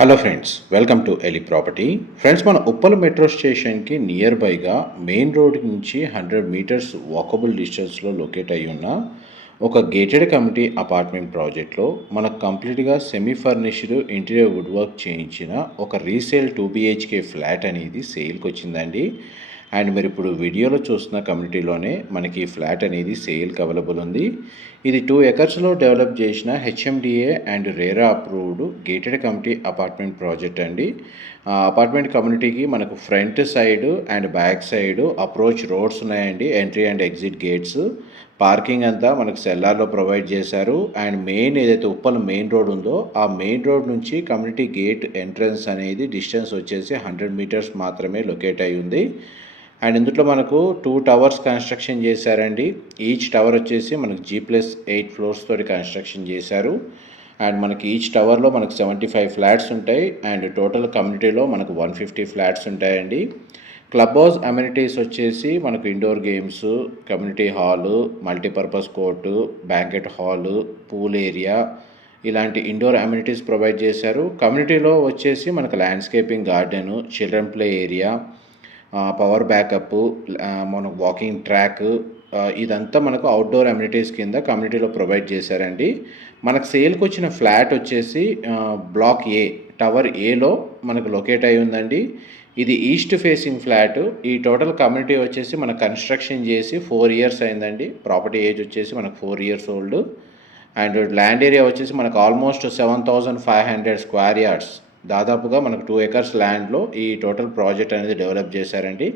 Hello friends, welcome to Eli property. Friends, మన Uppal metro స్టేషన్కి near బైగా మెయిన్ రోడ్ నుంచి 100 మీటర్స్ వాకబుల్ డిస్టెన్స్లో లొకేట్ అయి ఉన్న ఒక గేటెడ్ కమ్యూనిటీ అపార్ట్మెంట్ ప్రాజెక్ట్లో మనకు కంప్లీట్గా semi furnished interior wood work చేయించిన ఒక రీసేల్ 2 బిహెచ్కే ఫ్లాట్ అనేది సేల్కి వచ్చిందండి. అండ్ మీరు ఇప్పుడు వీడియోలో చూస్తున్న కమ్యూనిటీలోనే మనకి ఫ్లాట్ అనేది సేల్కి అవైలబుల్ ఉంది. ఇది 2 ఎకర్స్లో డెవలప్ చేసిన HMDA and RERA approved gated community apartment project అండి. అపార్ట్మెంట్ కమ్యూనిటీకి మనకు front side and back side approach roads ఉన్నాయండి, entry and exit gates. Parking అంతా మనకు సెల్లార్లో ప్రొవైడ్ చేశారు. అండ్ మెయిన్ ఏదైతే ఉప్పల్ మెయిన్ రోడ్ ఉందో ఆ మెయిన్ రోడ్ నుంచి కమ్యూనిటీ గేట్ ఎంట్రన్స్ అనేది డిస్టెన్స్ వచ్చేసి 100 మీటర్స్ మాత్రమే లొకేట్ అయి ఉంది. అండ్ ఇందులో మనకు 2 టవర్స్ కన్స్ట్రక్షన్ చేశారండి. ఈచ్ టవర్ వచ్చేసి మనకు G+8 ఫ్లోర్స్ తోటి కన్స్ట్రక్షన్ చేశారు. అండ్ మనకి ఈచ్ టవర్లో మనకు 75 ఫ్లాట్స్ ఉంటాయి. అండ్ టోటల్ కమ్యూనిటీలో మనకు 150 ఫ్లాట్స్ ఉంటాయండి. క్లబ్ హౌస్ అమ్యూనిటీస్ వచ్చేసి మనకు indoor games, community hall, multipurpose court, banquet hall, pool area ఇలాంటి ఇండోర్ అమ్యూనిటీస్ ప్రొవైడ్ చేశారు. కమ్యూనిటీలో వచ్చేసి మనకు landscaping garden, children play area, power backup, మనకు వాకింగ్ ట్రాక్, ఇదంతా మనకు అవుట్డోర్ అమ్యూనిటీస్ కింద కమ్యూనిటీలో ప్రొవైడ్ చేశారండి. మనకు సేల్కి వచ్చిన ఫ్లాట్ వచ్చేసి బ్లాక్ ఏ టవర్ ఏలో మనకు లొకేట్ అయి ఉందండి. ఇది ఈస్ట్ ఫేసింగ్ ఫ్లాట్. ఈ టోటల్ కమ్యూనిటీ వచ్చేసి మనకు కన్స్ట్రక్షన్ చేసి 4 ఇయర్స్ అయిందండి. ప్రాపర్టీ ఏజ్ వచ్చేసి మనకు 4 years old. And land area వచ్చేసి మనకు ఆల్మోస్ట్ 7,500 స్క్వేర్ యార్డ్స్, దాదాపుగా మనకు 2 ఎకర్స్ ల్యాండ్లో ఈ టోటల్ ప్రాజెక్ట్ అనేది డెవలప్ చేశారండి.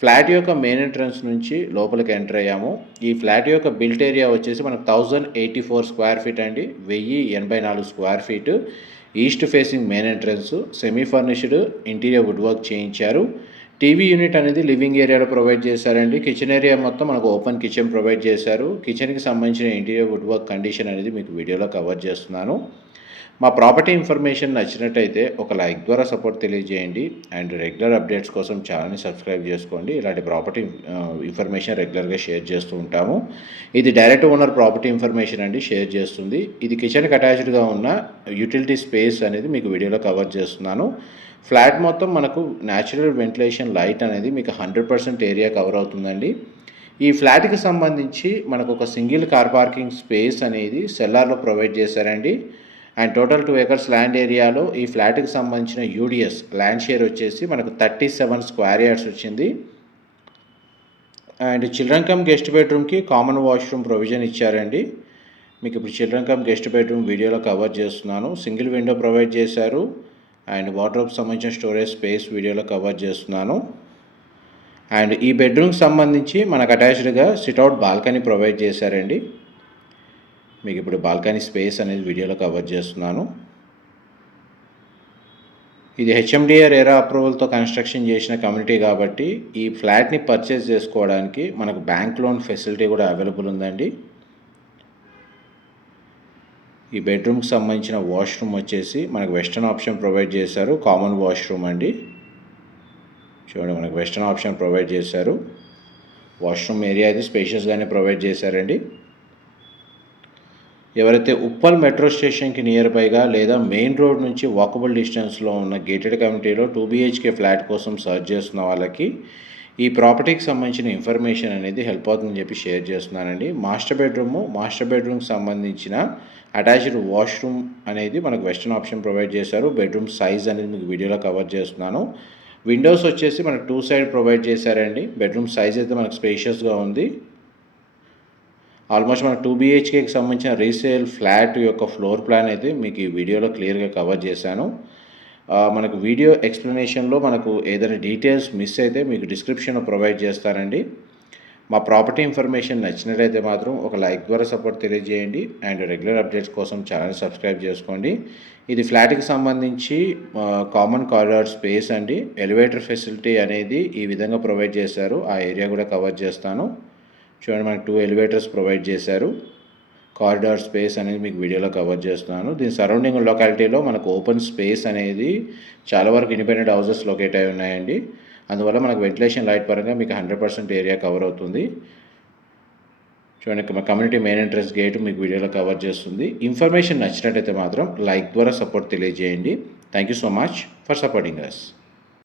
ఫ్లాట్ యొక్క మెయిన్ ఎంట్రన్స్ నుంచి లోపలికి ఎంటర్ అయ్యాము. ఈ ఫ్లాట్ యొక్క బిల్ట్ ఏరియా వచ్చేసి మనకు 1084 స్క్వేర్ ఫీట్ అండి, 1084 square feet. East facing main entrance, semi furnished interior wood work చేయించారు. టీవీ యూనిట్ అనేది లివింగ్ ఏరియాలో ప్రొవైడ్ చేశారండి. కిచెన్ ఏరియా మొత్తం మనకు ఓపెన్ కిచెన్ ప్రొవైడ్ చేశారు. కిచెన్కి సంబంధించిన ఇంటీరియర్ వుడ్ వర్క్ కండిషన్ అనేది మీకు వీడియోలో కవర్ చేస్తున్నాను. మా ప్రాపర్టీ ఇన్ఫర్మేషన్ నచ్చినట్టయితే ఒక లైక్ ద్వారా సపోర్ట్ తెలియజేయండి. అండ్ రెగ్యులర్ అప్డేట్స్ కోసం ఛానల్ని సబ్స్క్రైబ్ చేసుకోండి. ఇలాంటి ప్రాపర్టీ ఇన్ఫర్మేషన్ రెగ్యులర్గా షేర్ చేస్తూ ఉంటాము. ఇది డైరెక్ట్ ఓనర్ ప్రాపర్టీ ఇన్ఫర్మేషన్ అండి షేర్ చేస్తుంది. ఇది కిచెన్కి అటాచ్డ్గా ఉన్న యూటిలిటీ స్పేస్ అనేది మీకు వీడియోలో కవర్ చేస్తున్నాను. ఫ్లాట్ మొత్తం మనకు న్యాచురల్ వెంటిలేషన్ లైట్ అనేది మీకు 100% ఏరియా కవర్ అవుతుందండి. ఈ ఫ్లాట్కి సంబంధించి మనకు ఒక సింగిల్ కార్ పార్కింగ్ స్పేస్ అనేది సెల్లార్లో ప్రొవైడ్ చేశారండి. అండ్ టోటల్ 2 ఎకర్స్ ల్యాండ్ ఏరియాలో ఈ ఫ్లాట్కి సంబంధించిన యూడిఎస్ ల్యాండ్ షేర్ వచ్చేసి మనకు 37 స్క్వేర్ యార్డ్స్ వచ్చింది. అండ్ చిల్డ్రన్ కమ్ గెస్ట్ బెడ్రూమ్కి కామన్ వాష్రూమ్ ప్రొవిజన్ ఇచ్చారండి. మీకు ఇప్పుడు చిల్డ్రన్ కమ్ గెస్ట్ బెడ్రూమ్ వీడియోలో కవర్ చేస్తున్నాను. సింగిల్ విండో ప్రొవైడ్ చేశారు. అండ్ వార్డ్రోబ్కి సంబంధించిన స్టోరేజ్ స్పేస్ వీడియోలో కవర్ చేస్తున్నాను. అండ్ ఈ బెడ్రూమ్కి సంబంధించి మనకు అటాచ్డ్గా సిట్అవుట్ బాల్కనీ ప్రొవైడ్ చేశారండి. మీకు ఇప్పుడు బాల్కనీ స్పేస్ అనేది వీడియోలో కవర్ చేస్తున్నాను. ఇది హెచ్ఎండిఏ రేరా అప్రూవల్తో కన్స్ట్రక్షన్ చేసిన కమ్యూనిటీ కాబట్టి ఈ ఫ్లాట్ని పర్చేస్ చేసుకోవడానికి మనకు బ్యాంక్ లోన్ ఫెసిలిటీ కూడా అవైలబుల్ ఉందండి. ఈ బెడ్రూమ్కి సంబంధించిన వాష్రూమ్ వచ్చేసి మనకు వెస్టర్న్ ఆప్షన్ ప్రొవైడ్ చేశారు. కామన్ వాష్రూమ్ అండి. చూడండి, మనకు వెస్టర్న్ ఆప్షన్ ప్రొవైడ్ చేశారు. వాష్రూమ్ ఏరియా అయితే స్పేషియస్గానే ప్రొవైడ్ చేశారండి. ఎవరైతే ఉప్పల్ మెట్రో స్టేషన్కి నియర్ బైగా లేదా మెయిన్ రోడ్ నుంచి వాకబుల్ డిస్టెన్స్లో ఉన్న గేటెడ్ కమ్యూనిటీలో 2 బిహెచ్కే ఫ్లాట్ కోసం సర్చ్ చేస్తున్న వాళ్ళకి ఈ ప్రాపర్టీకి సంబంధించిన ఇన్ఫర్మేషన్ అనేది హెల్ప్ అవుతుందని చెప్పి షేర్ చేస్తున్నానండి. మాస్టర్ బెడ్రూమ్కి సంబంధించిన అటాచ్డ్ వాష్రూమ్ అనేది మనకు వెస్టర్న్ ఆప్షన్ ప్రొవైడ్ చేశారు. బెడ్రూమ్ సైజ్ అనేది మీకు వీడియోలో కవర్ చేస్తున్నాను. విండోస్ వచ్చేసి మనకు 2 సైడ్ ప్రొవైడ్ చేశారండి. బెడ్రూమ్ సైజ్ అయితే మనకు స్పేషియస్గా ఉంది. ఆల్మోస్ట్ మన 2 బిహెచ్కేకి సంబంధించిన రీసేల్ ఫ్లాట్ యొక్క ఫ్లోర్ ప్లాన్ అయితే మీకు ఈ వీడియోలో క్లియర్గా కవర్ చేశాను. మనకు వీడియో ఎక్స్ప్లెనేషన్లో మనకు ఏదైనా డీటెయిల్స్ మిస్ అయితే మీకు డిస్క్రిప్షన్లో ప్రొవైడ్ చేస్తారండి. మా ప్రాపర్టీ ఇన్ఫర్మేషన్ నచ్చినట్లయితే మాత్రం ఒక లైక్ ద్వారా సపోర్ట్ తెలియజేయండి. అండ్ రెగ్యులర్ అప్డేట్స్ కోసం ఛానల్ సబ్స్క్రైబ్ చేసుకోండి. ఇది ఫ్లాట్కి సంబంధించి కామన్ కారిడార్ స్పేస్ అండి. ఎలివేటర్ ఫెసిలిటీ అనేది ఈ విధంగా ప్రొవైడ్ చేశారు. ఆ ఏరియా కూడా కవర్ చేస్తాను. చూడండి, మనకు 2 ఎలివేటర్స్ ప్రొవైడ్ చేశారు. కారిడార్ స్పేస్ అనేది మీకు వీడియోలో కవర్ చేస్తున్నాను. దీని సరౌండింగ్ లొకాలిటీలో మనకు ఓపెన్ స్పేస్ అనేది చాలా వరకు ఇండిపెండెంట్ హౌసెస్ లొకేట్ అయి ఉన్నాయండి. అందువల్ల మనకు వెంటిలేషన్ లైట్ పరంగా మీకు 100% ఏరియా కవర్ అవుతుంది. చూడండి, కమ్యూనిటీ మెయిన్ ఎంట్రన్స్ గేట్ మీకు వీడియోలో కవర్ చేస్తుంది. ఇన్ఫర్మేషన్ నచ్చినట్టయితే మాత్రం లైక్ ద్వారా సపోర్ట్ తెలియజేయండి. Thank you so much for supporting us.